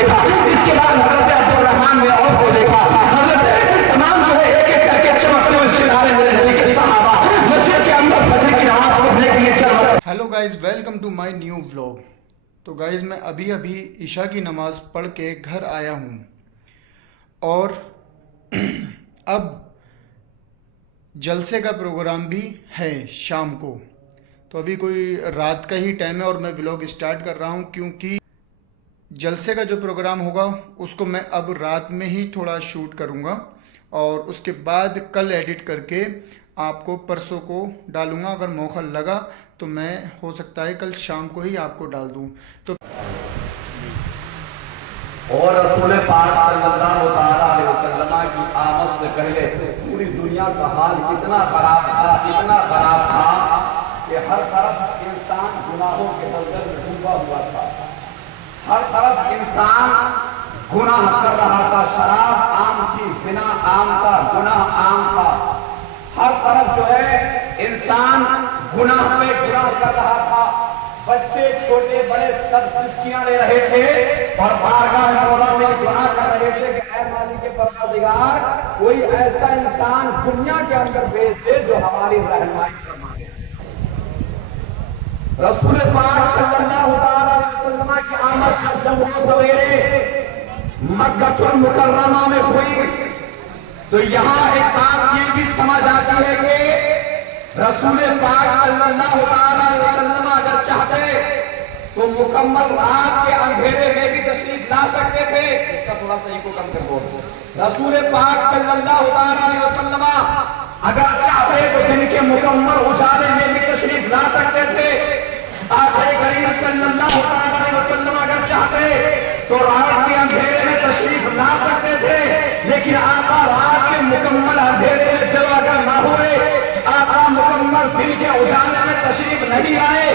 دیکھا، اس کے بعد حضرت عبدالرحمن نے اور کو دیکھا، حضرت تمام جو ہے ایک ایک کر کے چمکتے ہوئے ستارے میرے نبی کے صحابہ مسجد کے اندر فجر کی نماز پڑھنے کے لیے چل رہے. Hello guys, welcome to my new vlog. تو گائز میں ابھی عشاء کی نماز پڑھ کے گھر آیا ہوں اور اب جلسے کا پروگرام بھی ہے شام کو. تو ابھی کوئی رات کا ہی ٹائم ہے اور میں ولاگ اسٹارٹ کر رہا ہوں کیونکہ جلسے کا جو پروگرام ہوگا اس کو میں اب رات میں ہی تھوڑا شوٹ کروں گا اور اس کے بعد کل ایڈٹ کر کے آپ کو پرسوں کو ڈالوں گا. اگر موقع لگا تو میں ہو سکتا ہے کل شام کو ہی آپ کو ڈال دوں. تو اور رسول پاک صلی اللہ علیہ وسلم کی آمد سے پہلے اس پوری دنیا کا حال اتنا خراب تھا کہ ہر طرف انسان گناہوں کے دلدل میں ڈوبا ہوا تھا. ہر طرف انسان گناہ کر رہا تھا. شراب عام تھی، زنا عام تھا، گناہ عام تھا. ہر طرف جو ہے انسان گناہ پہ گناہ کر رہا تھا. بچے چھوٹے بڑے سب سسکیاں لے رہے تھے اور بارگاہ مولا میں دعا کر رہے تھے کہ اے مالک پروردگار کوئی ایسا انسان دنیا کے اندر بھیج دے جو ہماری رہنمائی فرما دے. رسول پاک صلی اللہ علیہ وسلم کی آمد جب وہ سویرے مکہ المکرمہ میں ہوئی تو یہاں ایک بات یہ بھی سمجھ آتی ہے کہ رسول پاک صلی اللہ علیہ وسلم اگر چاہتے تو مکمل رات کے اندھیرے میں بھی تشریف لا سکتے تھے. اس کا تھوڑا سا کو کم کر دو. رسول پاک صلی اللہ علیہ وسلم اگر چاہتے تو دن کے مکمل اجالے میں بھی تشریف لا سکتے تھے. آقا کریم صلی اللہ علیہ وسلم اگر چاہتے تو رات کے اندھیرے میں تشریف لا سکتے تھے، لیکن آقا رات کے مکمل اندھیرے میں جب اگر نہ ہوئے، آقا مکمل دن کے اجالے میں تشریف نہیں آئے.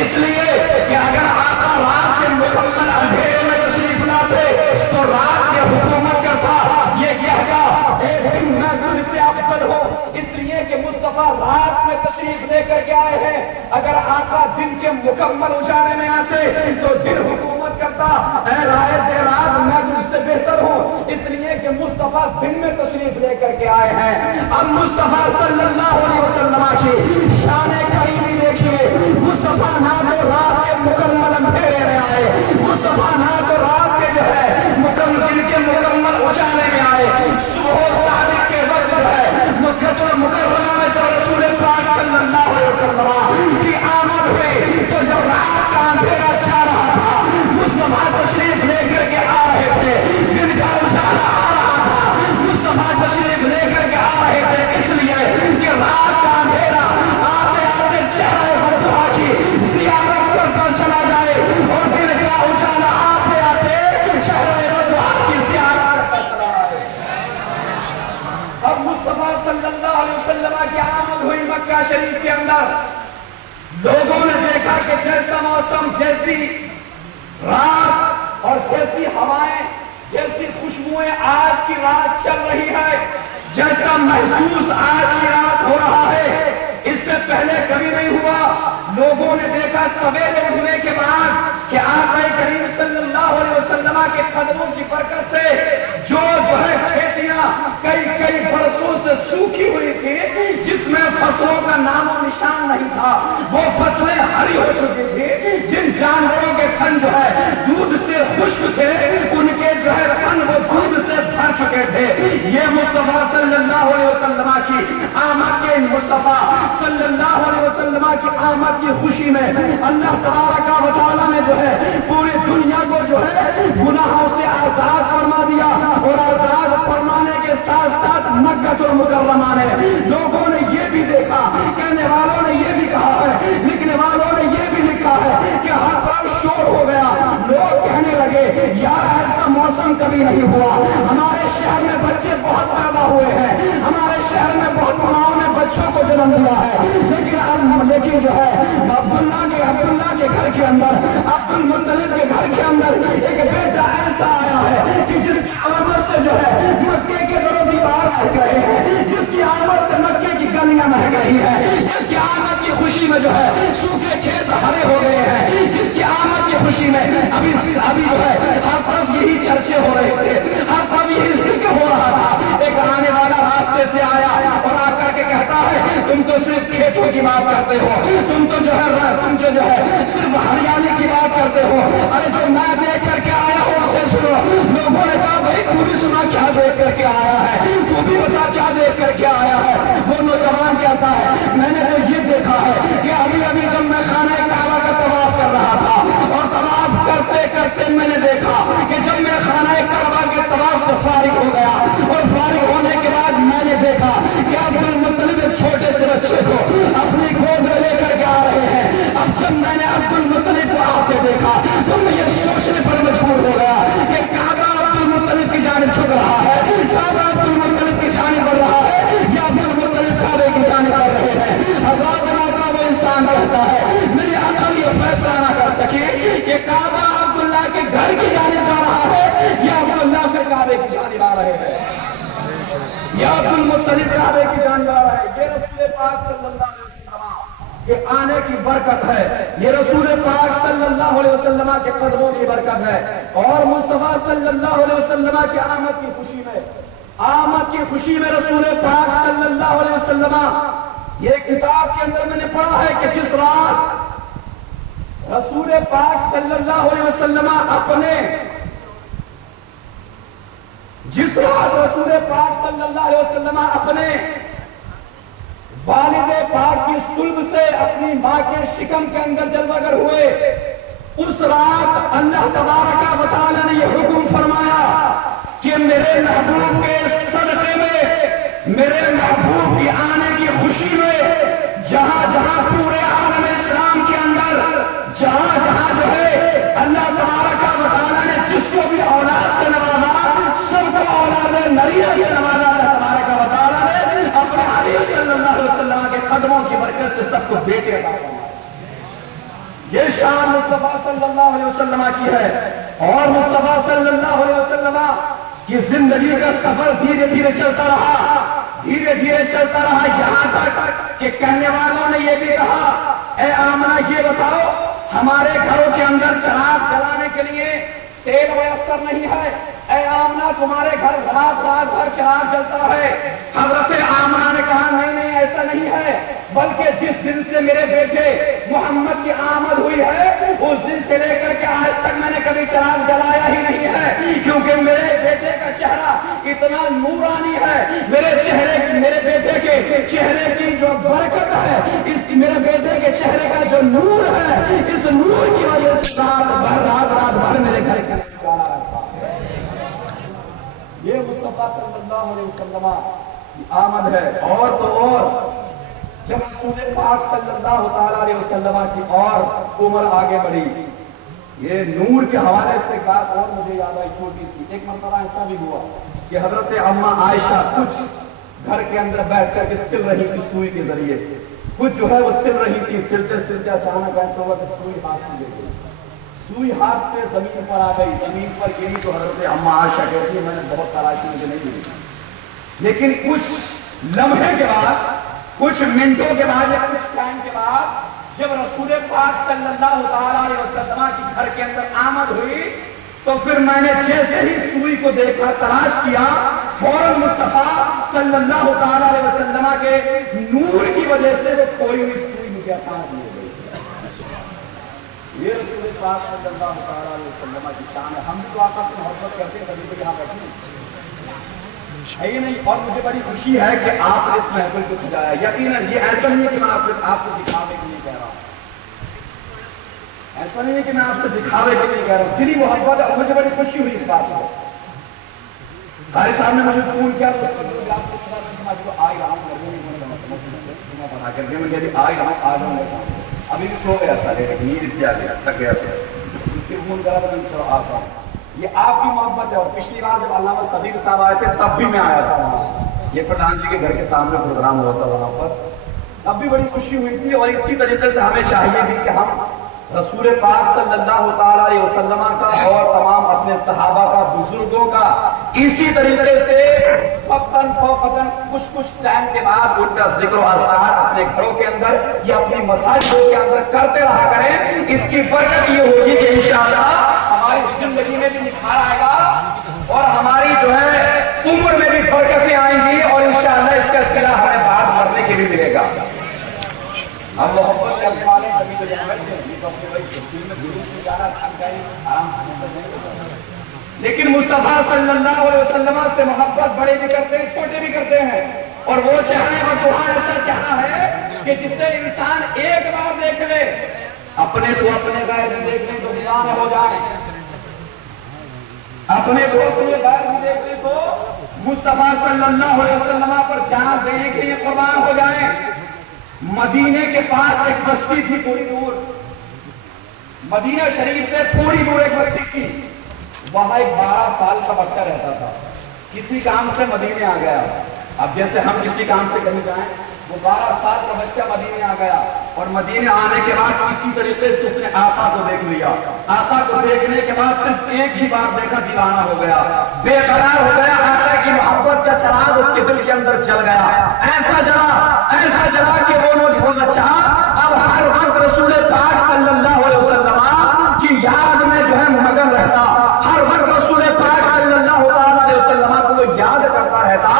اس لیے کہ اگر آقا رات کے مکمل اندھیرے میں تشریف لاتے تو رات کے حکومت کرتا یہ کہتا ایک دن میں دن سے افضل ہوں، اس لیے کہ مصطفیٰ رات میں تشریف لے کر کے آئے ہیں. اگر آقا دن کے مکمل اجالے میں آتے تو دن حکومت کرتا. اے رائے رات میں تجھ سے بہتر ہوں، اس لیے کہ مصطفیٰ دن میں تشریف لے کر کے آئے ہیں. اب مصطفیٰ صلی اللہ علیہ وسلم کی شان کریمی دیکھیے. مصطفیٰ نہ تو رات کے مکمل اندھیرے میں آئے، مصطفیٰ نہ تو رات کے جو ہے مکمل دن کے مکمل اجالے میں آئے. صبح صادق کے وقت جو ہے مکہ المکرمہ میں جب رسول پاک صلی اللہ علیہ وسلم کی آمد ہوئی تو جب رات کا اندھیرا چھا رہا تھا مصطفیٰ تشریف لے کر کے آ رہے تھے. دن کا اجالا آ رہا تھا، مصطفیٰ تشریف لے کر کے آ رہے تھے. اس لیے کہ رات کا اندھیرا آتے آتے چہرے بدعا کی زیارت کرتا چلا جائے اور دن کا اجالا آتے آتے چہرے بدعا کی زیارت کرتا چلا جائے. اب مصطفیٰ صلی اللہ علیہ وسلم کی آمد ہوئی مکہ شریف کے اندر. لوگوں نے دیکھا کہ جیسا موسم، جیسی رات اور جیسی ہوائیں، جیسی خوشبوئیں آج کی رات چل رہی ہے، جیسا محسوس آج کی رات ہو رہا ہے اس سے پہلے کبھی نہیں ہوا. لوگوں نے دیکھا سویرے اٹھنے کے بعد کہ آقا کریم صلی اللہ علیہ وسلم کے قدموں کی برکت سے جو ہے کھیتیاں کئی برسوں سے سوکھی ہوئی تھی، جس میں فصلوں کا نام و نشان نہیں تھا، وہ فصلیں ہری ہو چکی تھی. جن جانوروں کے تھن جو ہے دودھ سے خشک تھے ان کے جو ہے تھن وہ دودھ سے بھر چکے تھے. یہ مصطفیٰ صلی اللہ علیہ وسلم کی آمد کے مصطفیٰ صلی اللہ علیہ وسلم کی آمد کی خوشی میں اللہ تبارک و تعالیٰ نے جو ہے پوری دنیا کو جو ہے گناہوں سے آزاد فرما دیا. اور آزاد فرمانے کے ساتھ ساتھ مکہ المکرمہ نے لوگوں نے یہ بھی دیکھا، کہنے والوں نے یہ بھی کہا ہے، لکھنے والوں نے یہ بھی لکھا ہے کہ ہر طرف شور ہو گیا. لوگ کہنے لگے یار ایسا موسم کبھی نہیں ہوا. ہمارے شہر میں بچے بہت پیدا ہوئے ہیں، ہمارے شہر میں بہت ماؤں نے بچوں کو جنم دیا ہے، لیکن جو ہے عبداللہ کے گھر کے اندر، عبد المطلب کے گھر کے اندر ایک بیٹا ایسا آیا ہے کہ جس کی آمد سے جو ہے مکے کے در و دیوار مہک رہے ہیں، جس کی آمد سے مکے کی گلیاں مہک رہی ہیں، جس کی آمد کی خوشی میں جو ہے سوکھے کھیت ہرے ہو گئے ہیں، جس کی آمد کی خوشی میں ابھی جو ہے ہر طرف یہی کھیتوں کی بات کرتے ہو، تم تو جو ہے صرف ہریالی کی بات کرتے ہو. ارے جو میں دیکھ کر کے آیا ہوں اسے سنو. لوگوں نے کہا بھائی تو بھی سنا کیا دیکھ کر کے آیا ہے، تو بھی بتا کیا دیکھ کر کے آیا ہے. وہ نوجوان کہتا ہے میں نے تو یہ دیکھا ہے کہ ابھی جب میں خانہ کعبہ کا طواف کر رہا تھا اور طواف کرتے کرتے میں نے دیکھا کہ جب میں خانہ کعبہ کے طواف سے فارغ ہو گیا اور فارغ ہونے کے بعد میں نے دیکھا کہ عبد المطلب ایک چھوٹے سے بچے کو اپنی گود میں لے کر کے آ رہے ہیں. اب جب میں نے عبد المطلب کو آتے دیکھا تو میں یہ سوچنے پر مجبور ہو گیا کہ کعبہ عبد المطلب کی جانب جھک رہا ہے، کعبہ عبد المطلب کی جانب بڑھ رہا ہے یا عبد المطلب کعبے کی جانب بڑھ رہے ہیں. حضرات موقع وہ انسان کہتا ہے میری عقل یہ فیصلہ نہ کر سکی کہ کعبہ عبداللہ کے گھر کی جانب جا رہا ہے یا عبداللہ سے کعبے کی جانب آ رہے ہیں یا عبد المطلب کعبے کی جانب آ رہا ہے. یہ رسول پاک صلی اللہ علیہ وسلم کے آنے کی برکت ہے، یہ رسول پاک صلی اللہ علیہ وسلم کے قدموں کی برکت ہے. اور مصطفیٰ صلی اللہ علیہ وسلم کی آمد کی خوشی میں رسول پاک صلی اللہ علیہ وسلم، یہ کتاب کے اندر میں نے پڑھا ہے کہ جس رات رسول پاک صلی اللہ علیہ وسلم اپنے والد پاک کی صلب سے اپنی ماں کے شکم کے اندر جلوہ گر ہوئے، اس رات اللہ تبارک و تعالی نے یہ حکم فرمایا کہ میرے محبوب کے صدقے میں، میرے محبوب کی آنے کی خوشی میں، جہاں جہاں پورے عالم اسلام کے اندر جہاں جو ہے اللہ تبارک و تعالی نے جس کو بھی اولاد سے نوازا، سب کو اولاد نریہ سے نوازا. اللہ تبارک و تعالی نے اپنے حبیب صلی اللہ علیہ وسلم کے قدموں کی برکت سے سب کو بیٹے عطا فرمائے. یہ شان مصطفیٰ صلی اللہ علیہ وسلم کی ہے. اور مصطفیٰ صلی اللہ علیہ وسلم کی زندگی کا سفر دھیرے دھیرے چلتا رہا یہاں تک کہ کہنے والوں نے یہ بھی کہا اے آمنہ یہ بتاؤ ہمارے گھروں کے اندر چراغ جلانے کے لیے تیل میسر نہیں ہے، اے آمنہ تمہارے گھر رات بھر چراغ جلتا ہے. حضرت آمنہ نے کہا نہیں ایسا نہیں ہے، بلکہ جس دن سے میرے بیٹے محمد کی آمد ہوئی ہے اس دن سے لے کر کے آج تک میں نے کبھی چراغ جلایا ہی نہیں ہے، کیونکہ میرے بیٹے کا چہرہ اتنا نورانی ہے. میرے بیٹے کے چہرے کی جو برکت ہے، میرے بیٹے کے چہرے کا جو نور ہے، اس نور کی وجہ سے رات بھر میرے گھر کے چلا رہتا ہے. یہ مصطفیٰ صلی اللہ علیہ وسلم کی آمد ہے. اور تو اور جب رسول پاک صلی اللہ علیہ وسلم کی اور عمر آگے بڑھی، یہ نور کے حوالے سے ایک بات اور مجھے یاد آئی چھوٹی سی. ایک مرتبہ ایسا بھی ہوا کہ حضرت اماں عائشہ کچھ گھر کے اندر بیٹھ کر کے سل رہی تھی سوئی کے ذریعے، کچھ جو ہے وہ سل رہی تھی. سلتے اچانک ایسا ہوا کہ سوئی ہاتھ سے گر گئی. سوئی ہاتھ سے زمین پر آ گئی. زمین پر گری تو حضرت اماں عائشہ کہتی ہے میں نے بہت تلاشی مجھے نہیں ملی، لیکن کچھ لمحے کے بعد، کچھ منٹوں کے بعد یا کچھ ٹائم کے بعد جب رسول پاک صلی اللہ علیہ وسلم کی گھر کے اندر آمد ہوئی تو پھر میں نے جیسے ہی سوئی کو دیکھا تلاش کیا، فوراً مصطفیٰ صلی اللہ علیہ وسلم کے نور کی وجہ سے وہ کوئی بھی سوئی مجھے اچانک مل گئی. یہ رسول پاک صلی اللہ علیہ وسلم کی شان ہے. ہم بھی تو آپس میں محبت کرتے ہیں، کبھی کبھی یہاں بیٹھے ہے ہی نہیں. اور مجھے بڑی خوشی ہے کہ آپ نے اس محفل کو سجایا. یقیناً یہ ایسا نہیں ہے کہ میں آپ سے دکھاوے کے لیے کہہ رہا ہوں، ایسا نہیں ہے کہ میں آپ سے دکھاوے کے لیے کہہ رہا ہوں، دلی محبت ہے. اور مجھے بڑی خوشی ہوئی اس بات کو. قاری صاحب نے مجھے فون کیا تو اس کو آئی رہا ہوں بنا کر کے آئی رہا ہوں، آ جاؤں گا. ابھی بھی سو گیا تھا لیکن نیند اتنی آ گیا، تک گیا تھا. پھر فون کرا تو میں آ جاؤں. یہ آپ کی محبت ہے. اور پچھلی بار جب علامہ صدیق صاحب آئے تھے تب بھی میں آیا تھا وہاں. یہ پردھان جی کے گھر کے سامنے پروگرام ہوا تھا وہاں پر، تب بھی بڑی خوشی ہوئی تھی. اور اسی طریقے سے ہمیں چاہیے بھی کہ ہم رسول پاک صلی اللہ علیہ وسلم کا اور تمام اپنے صحابہ کا، بزرگوں کا اسی طریقے سے وقتاً فوقتاً کچھ ٹائم کے بعد ان کا ذکر و اذکار اپنے گھروں کے اندر یا اپنی مساجدوں کے اندر کرتے رہا کریں. اس کی برکت یہ ہوگی کہ انشاءاللہ ہماری زندگی میں بھی نکھار آئے گا اور ہماری جو ہے عمر میں بھی برکتیں آئیں گی اور انشاءاللہ اس کا صلہ ہمیں بعد مرنے کے بھی ملے گا. لیکن مصطفیٰ صلی اللہ علیہ وسلم سے محبت بڑے بھی کرتے ہیں چھوٹے بھی کرتے ہیں، اور وہ چہرہ و دعا ایسا چہرہ ہے کہ جس سے انسان ایک بار دیکھ لے، اپنے تو اپنے غیر بھی دیکھ لیں تو دیوانے ہو جائیں، اپنے تو اپنے غیر بھی دیکھ لیں تو مصطفیٰ صلی اللہ علیہ وسلم پر جان دینے کے لیے قربان ہو جائیں۔ مدینے کے پاس ایک بستی تھی تھوڑی دور، مدینہ شریف سے تھوڑی دور ایک بستی تھی، وہاں ایک 12 سال کا بچہ رہتا تھا، کسی کام سے مدینے آ گیا۔ اب جیسے ہم کسی کام سے کہیں جائیں، وہ 12 سال کا بچہ مدینے آ گیا، اور مدینے آنے کے بعد کسی طریقے سے اس نے آقا کو دیکھ لیا، آقا کو دیکھنے کے بعد صرف ایک ہی بار دیکھا، دیوانہ ہو گیا، بے قرار ہو گیا، آقا کی محبت کا چراغ اس کے دل کے اندر جل گیا، ایسا جلا کہ وہ بچہ اب ہر وقت رسول پاک صلی اللہ علیہ وسلم کی یاد میں جو ہے مگن رہتا، ہر وقت رسول پاک صلی اللہ علیہ وسلم کو وہ یاد کرتا رہتا،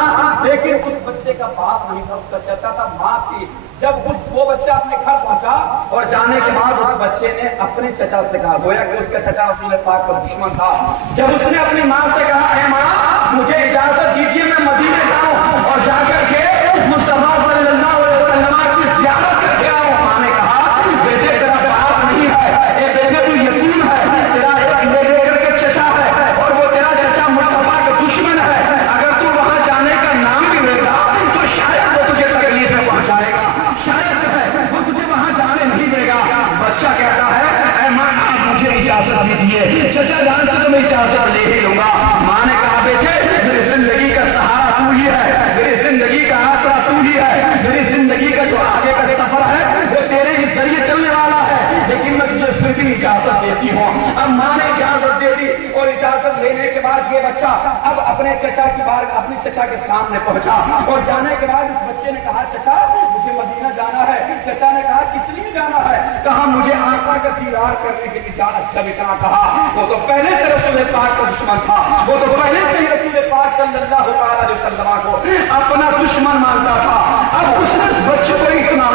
لیکن اس بچے کا باپ نہیں تھا، اس کا چچا تھا، ماں تھی۔ جب وہ بچہ اپنے گھر پہنچا اور جانے کے بعد اس بچے نے اپنے چچا سے کہا، گویا کہ اس کا چچا رسول پاک کا دشمن تھا، جب اس نے اپنی ماں سے کہا، اے ماں مجھے اجازت دیجیے میں مدینے جاؤں اور جا کر کے مصطفیٰ صلی اللہ علیہ وسلم کی زیارت کر کے آؤں، ماں نے کہا بیٹے تیرا باپ نہیں ہے، اے بیٹے تو یتیم ہے، تیرا ایک بیٹے کر کے چچا ہے اور وہ تیرا چچا مصطفیٰ کا دشمن ہے، اگر تو وہاں جانے کا نام بھی لے گا تو شاید وہ تجھے تکلیفیں پہنچائے گا، شاید جو ہے وہ تجھے وہاں جانے نہیں دے گا۔ بچہ کہتا ہے اے ماں آپ مجھے اجازت دیجیے، چچا جان سے تو میں اجازت لے ہی لوں گا۔ ماں نے کہا بیٹے میری زندگی کا سہارا تو ہی ہے، میری زندگی کا آسرا تو ہی ہے، میری زندگی کا جو آگے کا سفر ہے وہ تیرے ہی ذریعے چلنے والا ہے، لیکن میں تجھے پھر بھی اجازت دیتی ہوں۔ اب ماں نے اجازت دے دی، اور اجازت لینے کے بعد یہ بچہ اب اپنے چچا کی بار اپنے چچا کے سامنے پہنچا، اور جانے کے بعد اس بچے نے کہا چچا مجھے مدینہ جانا ہے۔ چچا نے کہا کس لیے جانا ہے؟ کہا مجھے آقا کا دیدار کرنے کے لیے جانا۔ جب اتنا کہا وہ تو پہلے سے رسول پاک کا دشمن تھا، وہ تو پہلے سے ہی رسول پاک صلی اللہ علیہ وسلم کو اپنا دشمن مانتا تھا۔ اب اس نے اس بچے کو اتنا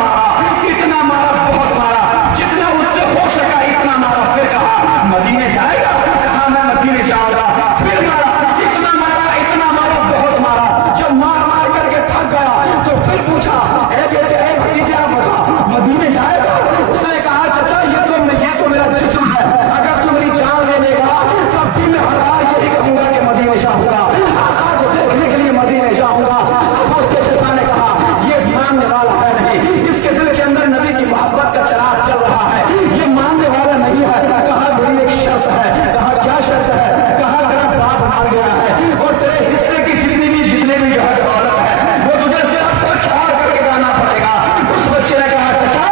مارا بہت مارا، جتنا اس سے ہو سکا اتنا مارا، پھر کہا مدینے جائے گا؟ کہا میں مدینے جاؤں گا، پھر مارا، اتنا مارا بہت مارا، جب مار کر کے تھک گیا تو پھر پوچھا اے بیٹے اے بھتیجے آپ بتا مدینے جائے گا؟ اس نے کہا چچا یہ تو میرا جسم ہے، اگر تو میری جان لے لے گا تب بھی میں ہر بار یہی کہوں گا کہ مدینے جاؤں گا، آقا کو دیکھنے کے لیے مدینے جاؤں گا۔ اب اس کے چچا نے کہا یہ ماننے والا ہے نہیں، اس کے دل کے اندر نبی کی محبت کا چراغ چل رہا ہے، یہ ماننے والا نہیں ہے۔ کہا میری ایک شرط ہے۔ کہا کیا شرط ہے؟ کہا تیرا باپ مر گیا ہے اور تیرے حصے کی جتنی بھی جو ہے دولت ہے وہ تجھے سب کو چھوڑ کر کے جانا پڑے گا۔ اس بچے نے کہا چچا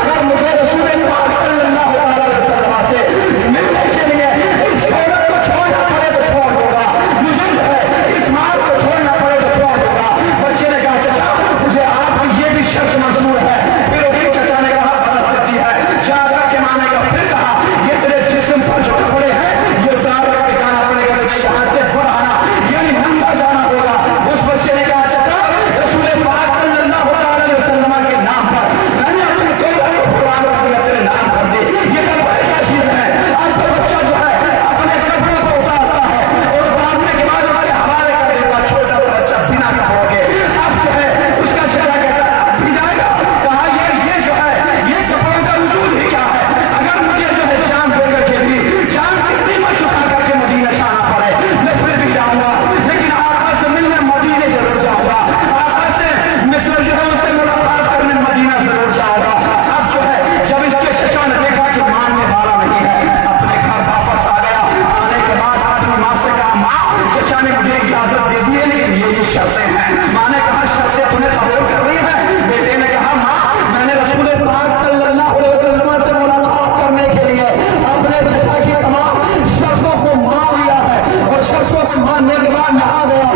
اگر مجھے رسول پاک صلی اللہ علیہ وسلم سے ملنے کے لیے اس دولت کو چھوڑنا پڑے تو چھوڑ دوں گا، مجھے جو ہے اس مال کو چھوڑنا پڑے تو چھوڑ دوں گا۔ بچے نے کہا چچا مجھے آپ کی یہ بھی شرط منظور ہے۔ پھر اس کے چچا نے کہا بڑا سکتی ہے، جا کر کے مانے کا پھر کہا یہ تیرے جسم پر جو کپڑے ہیں یہ اتار کر کے جانا پڑے گا، تجھے یہاں سے برہنا یعنی ننگا جانا ہوگا۔ اس بچے نے کہا چچا رسول پاک صلی اللہ علیہ وسلم کے نام پر میں نے اپنے دولت کو قربان کر دیا، تیرے نام کر دی، یہ کپڑے کیا چیز ہے؟ اب تو بچہ جو ہے اپنے کپڑوں کو اتارتا ہے اور اتارنے کے بعد اس کے حوالے کر دیتا، چھوٹا سا بچہ بنا کپڑوں کے۔ اب جو ہے اس کا چہرہ کہتا ہے اب بھی جائے گا؟ کہا یہ جو ہے یہ کپڑوں کا وجود ہی کیا ہے؟ اگر مجھے جو ہے جان دے کر کے بھی جان کی قیمت چکا کر کے مدینہ جانا پڑے میں پھر بھی جاؤں گا، لیکن آقا سے ملنے مدینے ضرور جاؤں گا، آقا سے مطلب جو ہے اس سے ملاقات کرنے مدینہ ضرور جاؤں گا۔ اب جو ہے جب اس کے چچا نے دیکھا کہ ماننے والا نہیں ہے، اپنے گھر واپس آ گیا۔ آنے کے بعد اپنی ماں سے کہا ماں چچا نے مجھے اجازت دے دی ہے لیکن یہ شرطیں ہیں۔ ماں نے کہا شرطیں تمہیں قبول کر رہی ہے؟ بیٹے نے کہا ماں میں نے رسول پاک صلی اللہ علیہ وسلم سے ملاقات کرنے کے لیے اپنے چچا کی تمام شرطوں کو مان لیا ہے، اور شرطوں کو ماننے کے بعد یہاں گیا،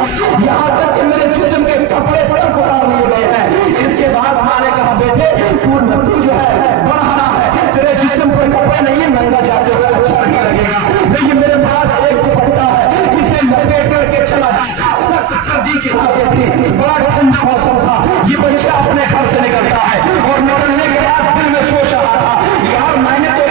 یہاں تک کہ میرے جسم کے کپڑے تک اتار لیے گئے ہیں۔ اس کے بعد ماں نے کہا بیٹے تو جو ہے بڑھنا ہے، تیرے جسم پر کپڑے نہیں ہے، ننگا جاتے ہوئے اچھا نہیں لگے گا، لیکن میرے پاس ایک دوپٹہ ہے اسے لپیٹ کر کے چلا جائے۔ سخت سردی کی راتیں تھی، بڑا ٹھنڈا موسم تھا، یہ بچہ اپنے گھر سے نکلتا ہے اور نکلنے کے بعد دل میں سوچ رہا تھا یار میں نے تو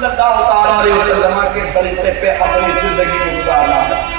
صلی اللہ تعالیٰ علیہ وسلم کے طریقے پہ اپنی زندگی کو گزارنا ہے.